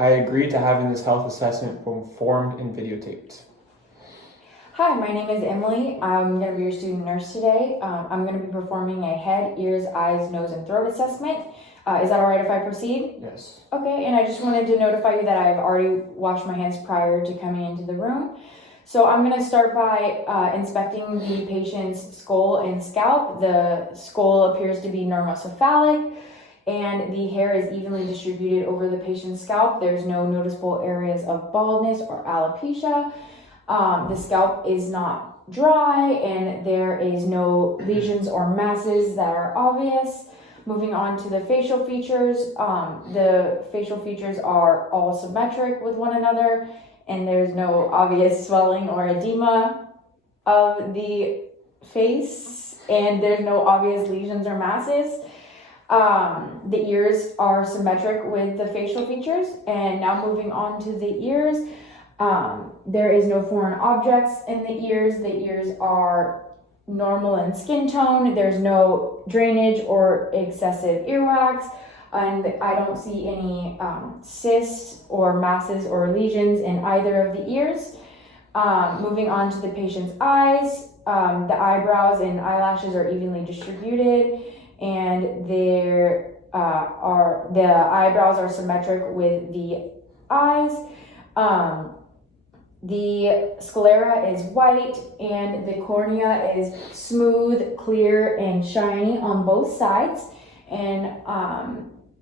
I agree to having this health assessment performed and videotaped. Hi, my name is Emily. I'm going to be your student nurse today. I'm going to be performing a head, ears, eyes, nose, and throat assessment. Is that all right if I proceed? Yes. Okay, and I just wanted to notify you that I've already washed my hands prior to coming into the room. So I'm going to start by inspecting the patient's skull and scalp. The skull appears to be normocephalic, and the hair is evenly distributed over the patient's scalp. There's no noticeable areas of baldness or alopecia. The scalp is not dry, and there is no lesions or masses that are obvious. Moving on to the facial features, the facial features are all symmetric with one another, and there's no obvious swelling or edema of the face, and there's no obvious lesions or masses. The ears are symmetric with the facial features. And now moving on to the ears, there is no foreign objects in the ears. The ears are normal in skin tone. There's no drainage or excessive earwax, and I don't see any cysts or masses or lesions in either of the ears. Moving on to the patient's eyes, the eyebrows and eyelashes are evenly distributed, and the eyebrows are symmetric with the eyes. The sclera is white, and the cornea is smooth, clear, and shiny on both sides. And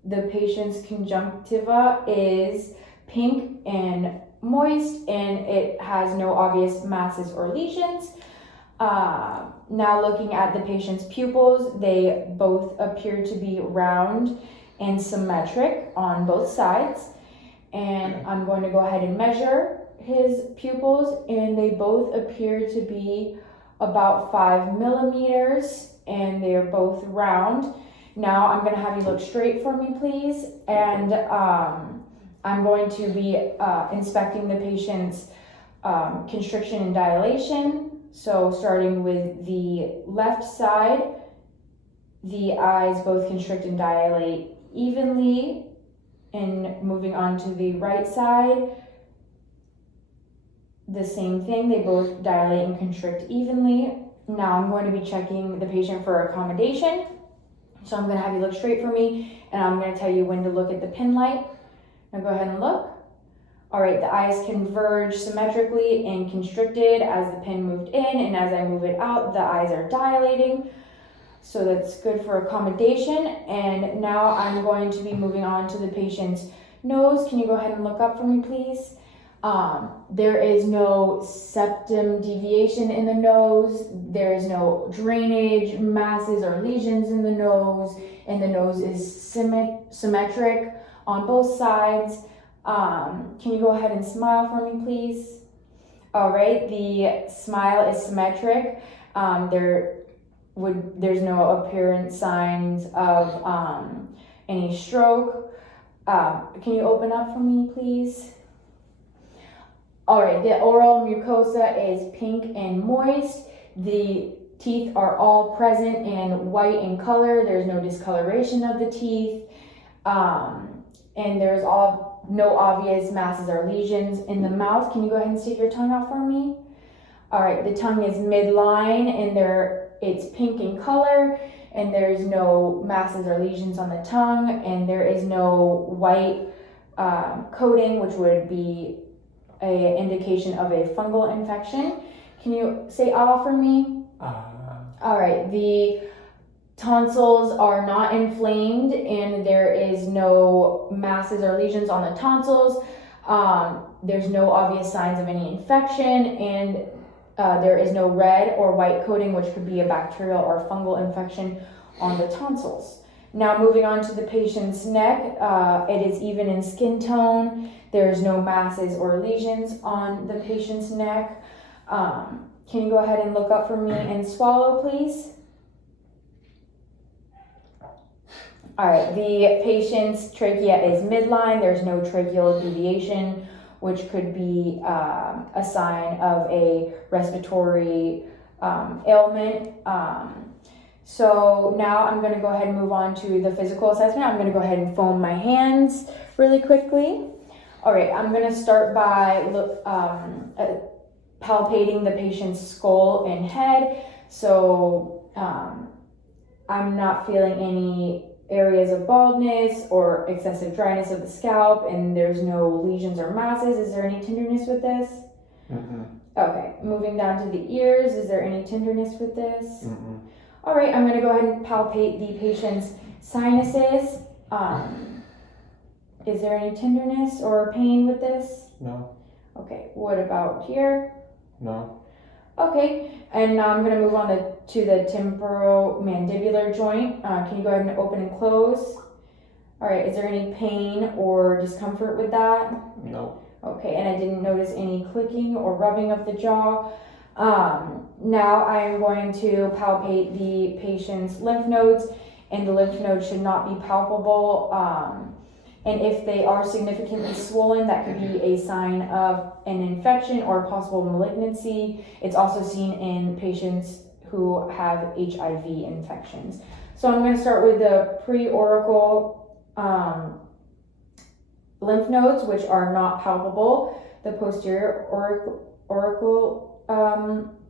the patient's conjunctiva is pink and moist, and it has no obvious masses or lesions. Now looking at the patient's pupils, they both appear to be round and symmetric on both sides. And I'm going to go ahead and measure his pupils, and they both appear to be about 5 millimeters, and they're both round. Now I'm going to have you look straight for me, please, and I'm going to be inspecting the patient's constriction and dilation. So starting with the left side, the eyes both constrict and dilate evenly, and moving on to the right side, the same thing, they both dilate and constrict evenly. Now I'm going to be checking the patient for accommodation. So I'm going to have you look straight for me, and I'm going to tell you when to look at the pin light. Now go ahead and look. All right, the eyes converge symmetrically and constricted as the pin moved in, and as I move it out, the eyes are dilating. So that's good for accommodation. And now I'm going to be moving on to the patient's nose. Can you go ahead and look up for me, please? There is no septum deviation in the nose. There is no drainage, masses, or lesions in the nose, and the nose is symmetric on both sides. Can you go ahead and smile for me, please? All right, the smile is symmetric. There's no apparent signs of any stroke. Can you open up for me, please? All right, the oral mucosa is pink and moist. The teeth are all present and white in color. There's no discoloration of the teeth. And there's no obvious masses or lesions in the mouth. Can you go ahead and stick your tongue out for me? All right, the tongue is midline, and it's pink in color, and there's no masses or lesions on the tongue, and there is no white coating, which would be an indication of a fungal infection. Can you say ah for me? All right, the tonsils are not inflamed, and there is no masses or lesions on the tonsils. There's no obvious signs of any infection, and there is no red or white coating, which could be a bacterial or fungal infection on the tonsils. Now moving on to the patient's neck, it is even in skin tone. There's no masses or lesions on the patient's neck. Can you go ahead and look up for me and swallow, please? All right, the patient's trachea is midline. There's no tracheal deviation, which could be a sign of a respiratory ailment. So now I'm going to go ahead and move on to the physical assessment. I'm going to go ahead and foam my hands really quickly. All right, I'm gonna start by palpating the patient's skull and head. So I'm not feeling any areas of baldness or excessive dryness of the scalp, and there's no lesions or masses. Is there any tenderness with this? Mm-mm. Okay, moving down to the ears. Is there any tenderness with this? Mm-mm. All right, I'm gonna go ahead and palpate the patient's sinuses. Is there any tenderness or pain with this? No. Okay, what about here? No. Okay, and now I'm gonna move on to the temporomandibular joint. Can you go ahead and open and close? All right, is there any pain or discomfort with that? No. Okay, and I didn't notice any clicking or rubbing of the jaw. Now I am going to palpate the patient's lymph nodes, and the lymph nodes should not be palpable. And if they are significantly swollen, that could be a sign of an infection or possible malignancy. It's also seen in patients who have HIV infections. So I'm going to start with the preauricle lymph nodes, which are not palpable. The posterior auricle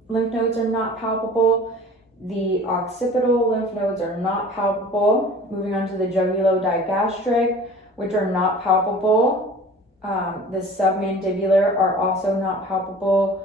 lymph nodes are not palpable. The occipital lymph nodes are not palpable. Moving on to the jugulo-digastric, which are not palpable. The submandibular are also not palpable.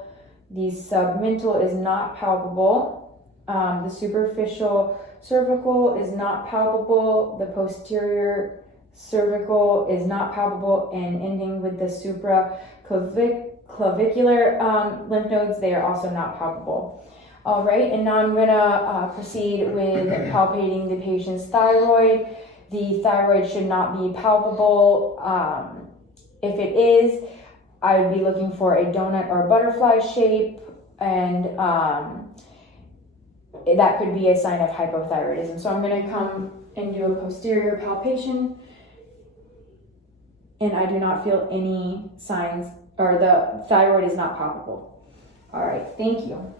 The submental is not palpable. The superficial cervical is not palpable. The posterior cervical is not palpable, and ending with the supraclavicular lymph nodes, they are also not palpable. All right, and now I'm gonna proceed with palpating the patient's thyroid. The thyroid should not be palpable. If it is, I would be looking for a donut or butterfly shape, and that could be a sign of hypothyroidism. So I'm gonna come and do a posterior palpation, and I do not feel any signs, or the thyroid is not palpable. All right, thank you.